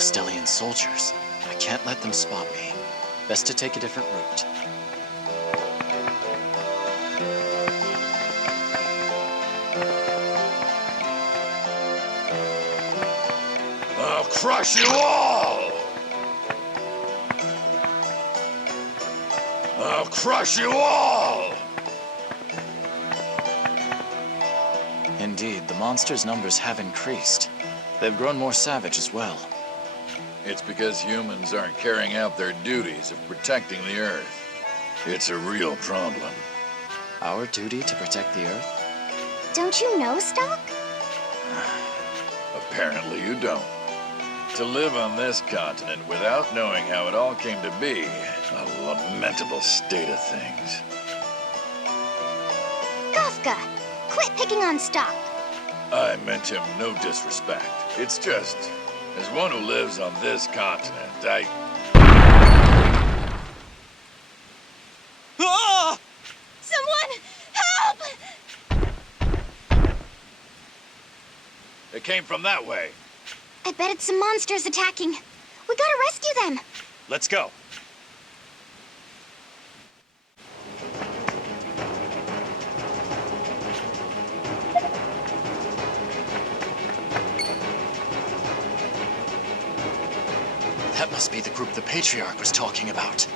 Alistelian soldiers. I can't let them spot me. Best to take a different route. I'll crush you all! I'll crush you all! Indeed, the monsters' numbers have increased. They've grown more savage as well. It's because humans aren't carrying out their duties of protecting the Earth. It's a real problem. Our duty to protect the Earth? Don't you know, Stocke? Apparently you don't. To live on this continent without knowing how it all came to be, a lamentable state of things. Kafka, quit picking on Stocke. I meant him no disrespect. It's just, as one who lives on this continent, Ah! Someone, help! It came from that way. I bet it's some monsters attacking. We gotta rescue them. Let's go. That must be the group the Patriarch was talking about.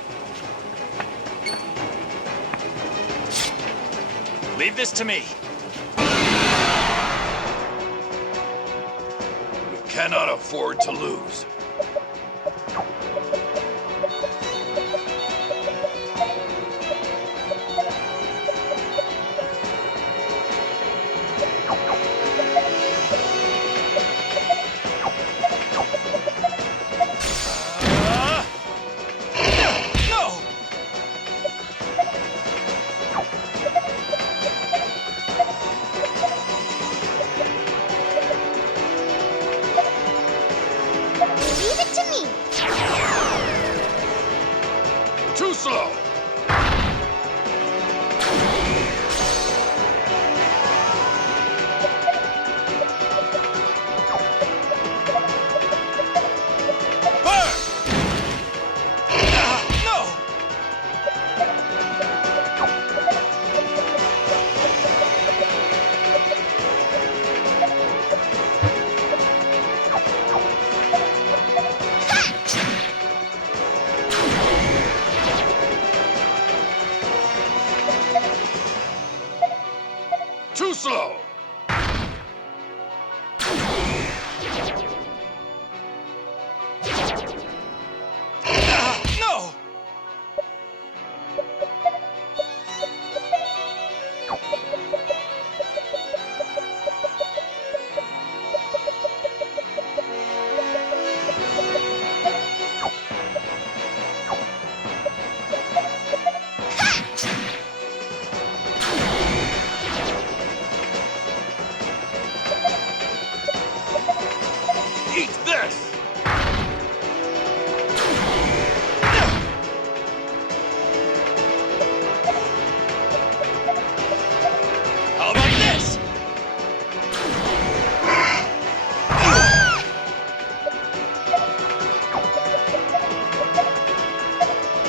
Leave this to me. We cannot afford to lose. Leave it to me. Too slow! Too slow! No! Eat this! How about this?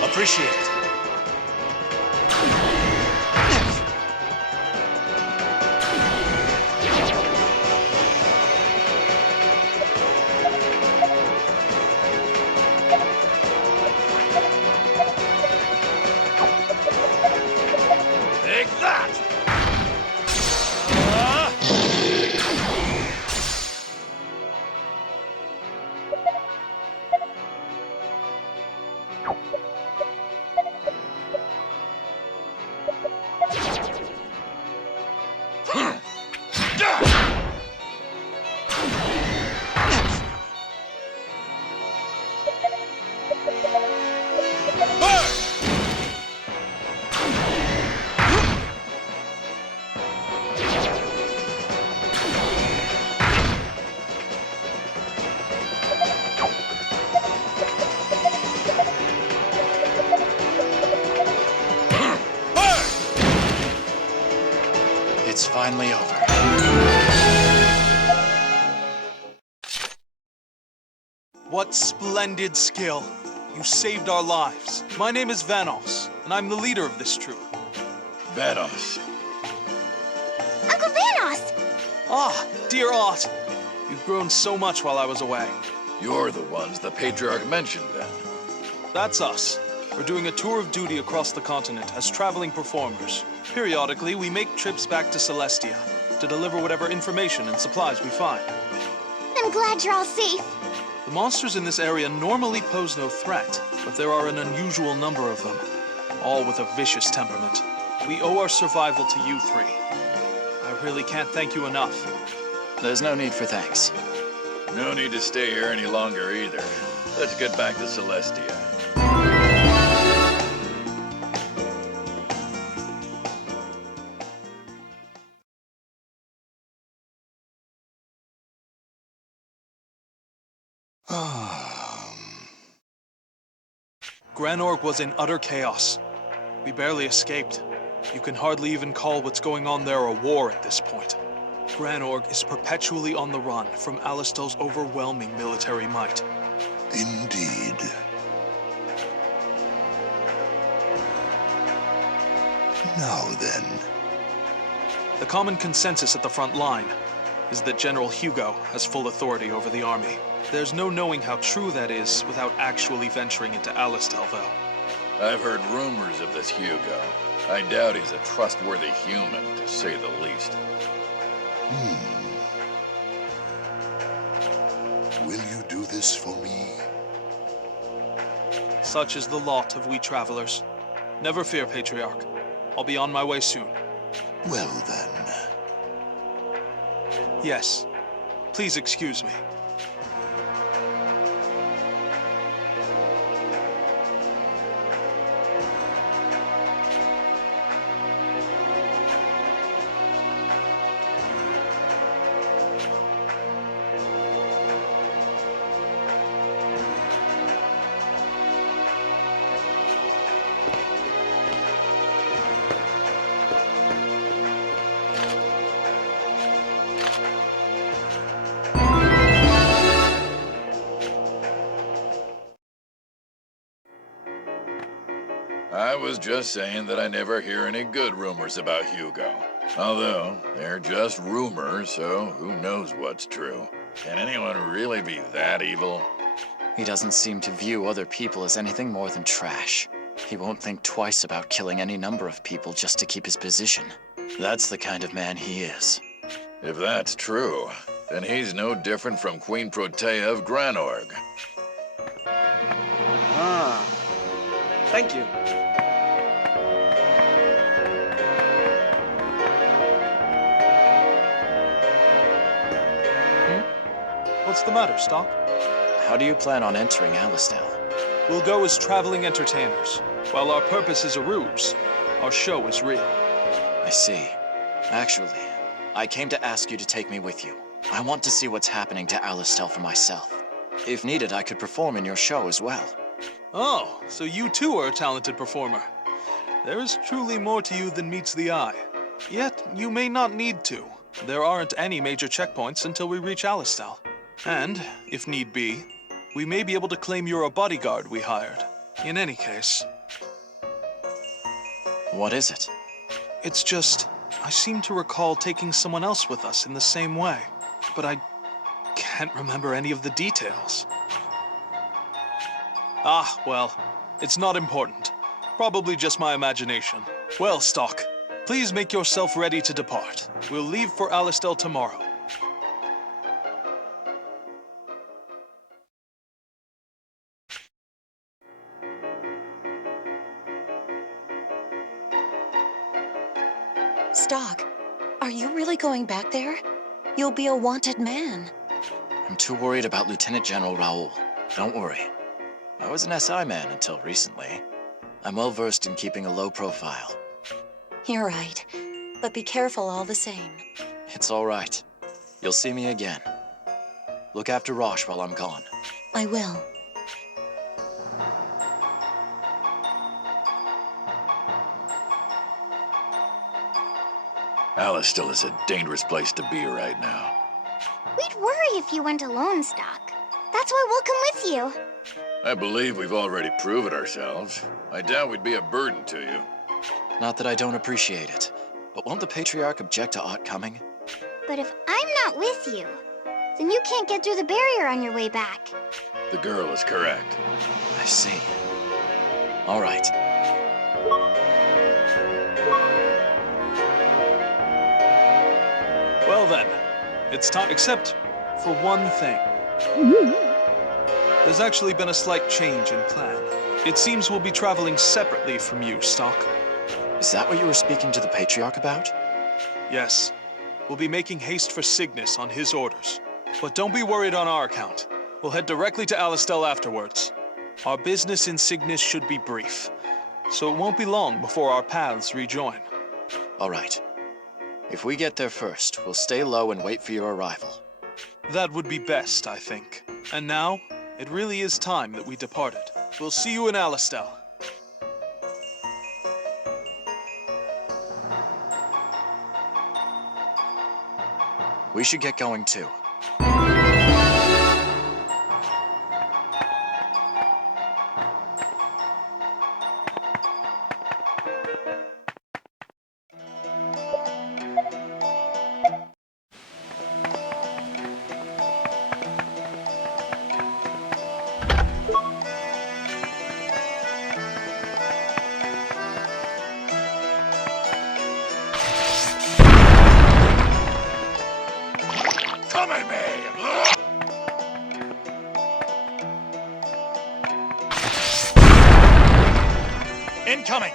Appreciate it. Take that! It's finally over. What splendid skill. You saved our lives. My name is Vanos, and I'm the leader of this troop. Vanos. Uncle Vanos! Ah, dear Aunt. You've grown so much while I was away. You're the ones the Patriarch mentioned then. That's us. We're doing a tour of duty across the continent as traveling performers. Periodically, we make trips back to Celestia to deliver whatever information and supplies we find. I'm glad you're all safe. The monsters in this area normally pose no threat, but there are an unusual number of them, all with a vicious temperament. We owe our survival to you three. I really can't thank you enough. There's no need for thanks. No need to stay here any longer either. Let's get back to Celestia. Granorg was in utter chaos. We barely escaped. You can hardly even call what's going on there a war at this point. Granorg is perpetually on the run from Alistel's overwhelming military might. Indeed. Now then. The common consensus at the front line is that General Hugo has full authority over the army. There's no knowing how true that is without actually venturing into Alistel, though. I've heard rumors of this Hugo. I doubt he's a trustworthy human, to say the least. Will you do this for me? Such is the lot of we travelers. Never fear, Patriarch. I'll be on my way soon. Well then. Yes. Please excuse me. I was just saying that I never hear any good rumors about Hugo. Although, they're just rumors, so who knows what's true. Can anyone really be that evil? He doesn't seem to view other people as anything more than trash. He won't think twice about killing any number of people just to keep his position. That's the kind of man he is. If that's true, then he's no different from Queen Protea of Granorg. Ah, thank you. What's the matter, Stocke? How do you plan on entering Alistel? We'll go as traveling entertainers. While our purpose is a ruse, our show is real. I see. Actually, I came to ask you to take me with you. I want to see what's happening to Alistel for myself. If needed, I could perform in your show as well. Oh, so you too are a talented performer. There is truly more to you than meets the eye. Yet, you may not need to. There aren't any major checkpoints until we reach Alistel. And, if need be, we may be able to claim you're a bodyguard we hired. In any case. What is it? It's just, I seem to recall taking someone else with us in the same way. But I can't remember any of the details. Ah, well, it's not important. Probably just my imagination. Well, Stocke, please make yourself ready to depart. We'll leave for Alistel tomorrow. Stocke, are you really going back there? You'll be a wanted man. I'm too worried about Lieutenant General Raoul. Don't worry. I was an SI man until recently. I'm well versed in keeping a low profile. You're right, but be careful all the same. It's all right. You'll see me again. Look after Rosh while I'm gone. I will. Alistel is a dangerous place to be right now. We'd worry if you went alone, Stocke. That's why we'll come with you. I believe we've already proven ourselves. I doubt we'd be a burden to you. Not that I don't appreciate it, but won't the Patriarch object to Ott coming? But if I'm not with you, then you can't get through the barrier on your way back. The girl is correct. I see. All right. Well then, it's time, except for one thing. There's actually been a slight change in plan. It seems we'll be traveling separately from you, Stocke. Is that what you were speaking to the Patriarch about? Yes. We'll be making haste for Cygnus on his orders. But don't be worried on our account. We'll head directly to Alistel afterwards. Our business in Cygnus should be brief, so it won't be long before our paths rejoin. All right. If we get there first, we'll stay low and wait for your arrival. That would be best, I think. And now, it really is time that we departed. We'll see you in Alistel. We should get going too. Come at me! Incoming!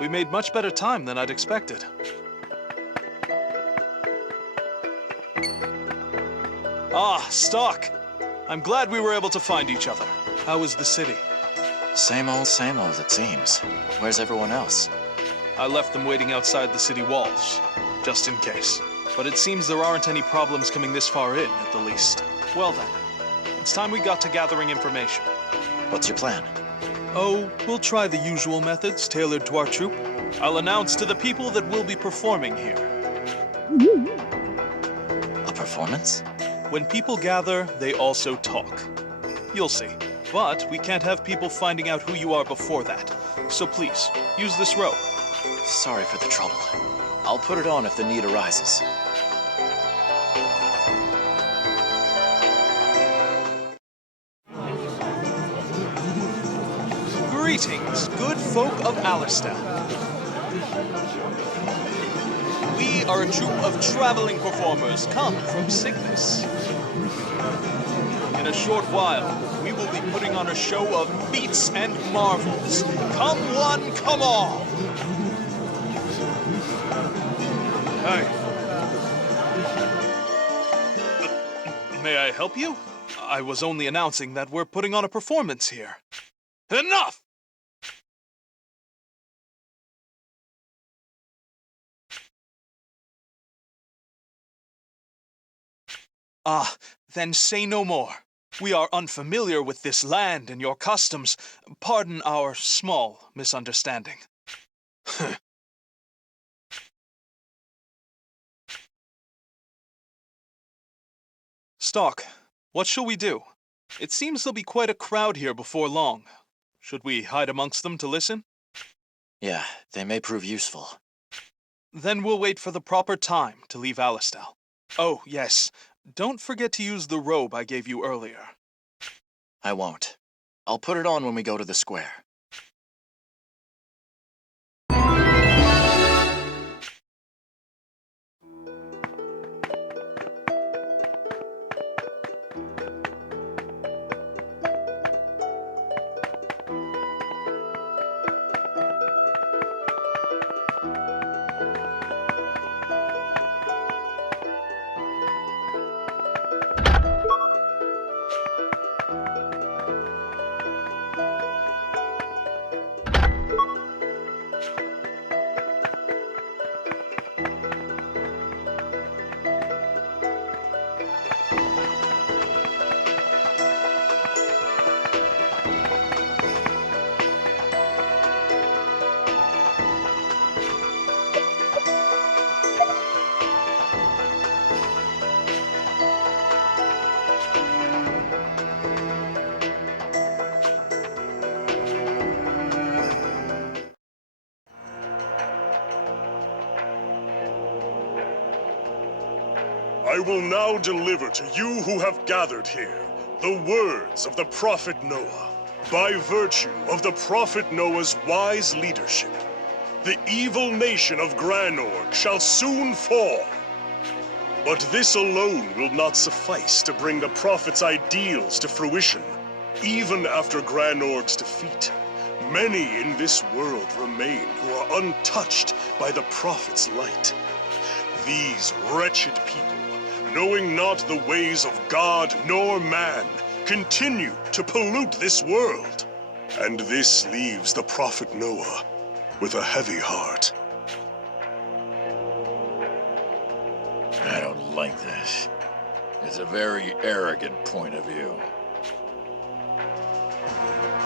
We made much better time than I'd expected. Ah, Stocke! I'm glad we were able to find each other. How is the city? Same old, it seems. Where's everyone else? I left them waiting outside the city walls, just in case. But it seems there aren't any problems coming this far in, at the least. Well then, it's time we got to gathering information. What's your plan? Oh, we'll try the usual methods tailored to our troupe. I'll announce to the people that we'll be performing here. A performance? When people gather, they also talk. You'll see. But we can't have people finding out who you are before that. So please, use this robe. Sorry for the trouble. I'll put it on if the need arises. Greetings, good folk of Alistel. We are a troupe of traveling performers come from Cygnus. In a short while, we will be putting on a show of feats and marvels. Come one, come all! Hey. May I help you? I was only announcing that we're putting on a performance here. Enough! Ah, then say no more. We are unfamiliar with this land and your customs. Pardon our small misunderstanding. Stocke, what shall we do? It seems there'll be quite a crowd here before long. Should we hide amongst them to listen? Yeah, they may prove useful. Then we'll wait for the proper time to leave Alistel. Oh, yes. Don't forget to use the robe I gave you earlier. I won't. I'll put it on when we go to the square. will now deliver to you who have gathered here the words of the Prophet Noah. By virtue of the Prophet Noah's wise leadership, the evil nation of Granorg shall soon fall. But this alone will not suffice to bring the Prophet's ideals to fruition. Even after Granorg's defeat, many in this world remain who are untouched by the Prophet's light. These wretched people, knowing not the ways of God nor man, continue to pollute this world. And this leaves the Prophet Noah with a heavy heart. I don't like this. It's a very arrogant point of view.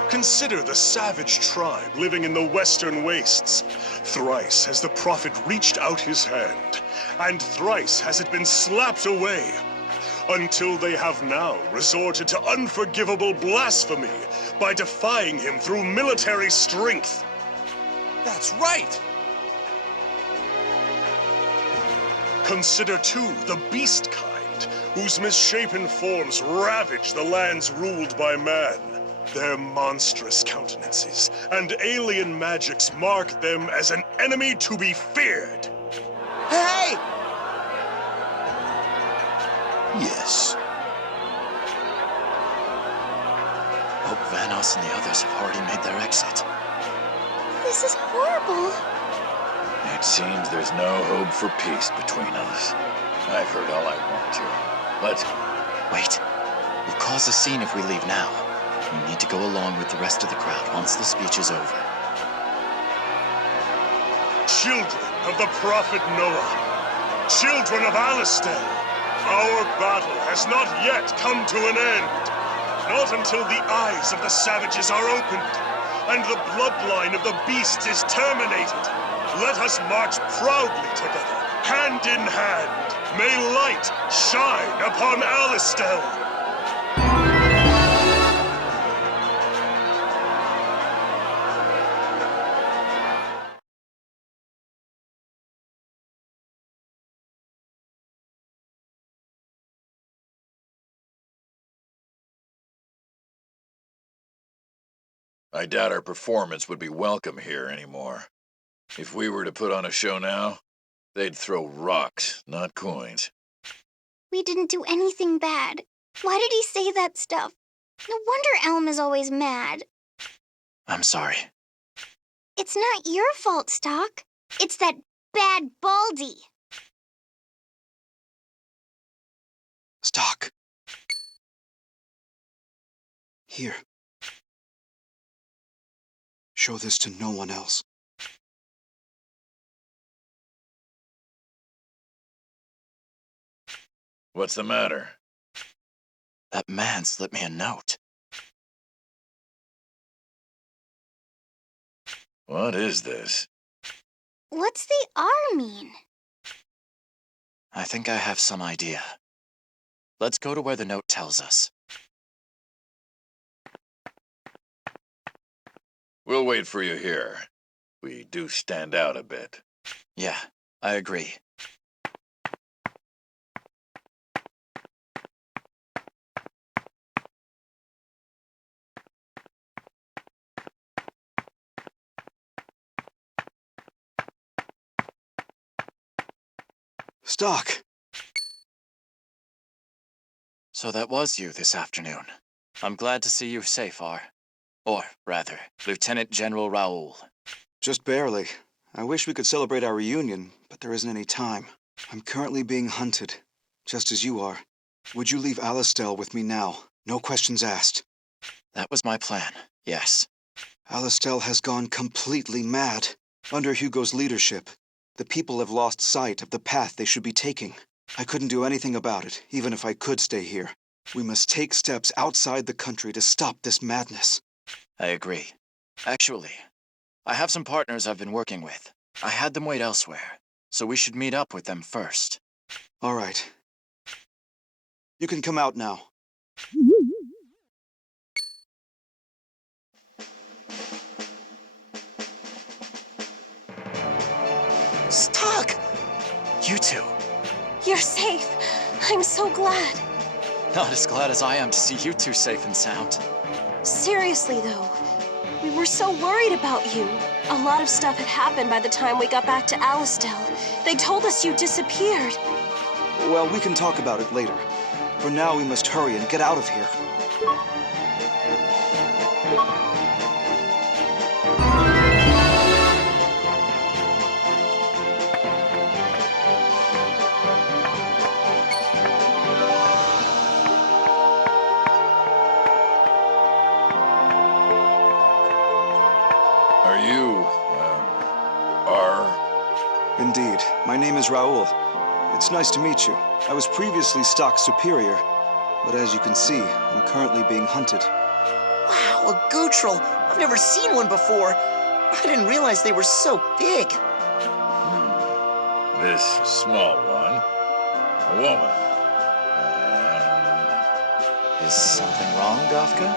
Consider the savage tribe living in the western wastes. Thrice has the Prophet reached out his hand, and thrice has it been slapped away, until they have now resorted to unforgivable blasphemy by defying him through military strength. That's right! Consider, too, the beast kind, whose misshapen forms ravage the lands ruled by man. Their monstrous countenances and alien magics mark them as an enemy to be feared. Hey! Yes. Hope Vanos and the others have already made their exit. This is horrible. It seems there's no hope for peace between us. I've heard all I want to. Let's go. Wait. We'll cause a scene if we leave now. We need to go along with the rest of the crowd once the speech is over. Children of the Prophet Noah, children of Alistel, our battle has not yet come to an end. Not until the eyes of the savages are opened, and the bloodline of the beasts is terminated. Let us march proudly together, hand in hand. May light shine upon Alistel. I doubt our performance would be welcome here anymore. If we were to put on a show now, they'd throw rocks, not coins. We didn't do anything bad. Why did he say that stuff? No wonder Elm is always mad. I'm sorry. It's not your fault, Stocke. It's that bad Baldy. Stocke. Here. Show this to no one else. What's the matter? That man slipped me a note. What is this? What's the R mean? I think I have some idea. Let's go to where the note tells us. We'll wait for you here. We do stand out a bit. Yeah, I agree. Stocke! So that was you this afternoon. I'm glad to see you safe, R. Or, rather, Lieutenant General Raoul. Just barely. I wish we could celebrate our reunion, but there isn't any time. I'm currently being hunted, just as you are. Would you leave Alistel with me now? No questions asked. That was my plan, yes. Alistel has gone completely mad. Under Hugo's leadership, the people have lost sight of the path they should be taking. I couldn't do anything about it, even if I could stay here. We must take steps outside the country to stop this madness. I agree. Actually, I have some partners I've been working with. I had them wait elsewhere, so we should meet up with them first. All right. You can come out now. Stocke! You two. You're safe. I'm so glad. Not as glad as I am to see you two safe and sound. Seriously, though, we were so worried about you. A lot of stuff had happened by the time we got back to Alistel. They told us you disappeared. Well, we can talk about it later. For now, we must hurry and get out of here. Are you, Indeed. My name is Raoul. It's nice to meet you. I was previously Stocke's superior, but as you can see, I'm currently being hunted. Wow, a Gootrel! I've never seen one before. I didn't realize they were so big. this small one, a woman, and Is something wrong, Gofka?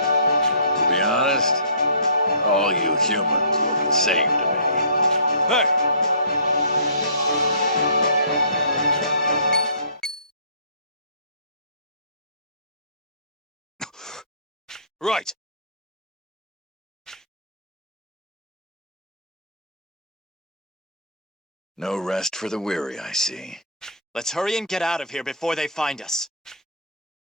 to be honest, all you humans look the same to me. Hey! Right. No rest for the weary, I see. Let's hurry and get out of here before they find us.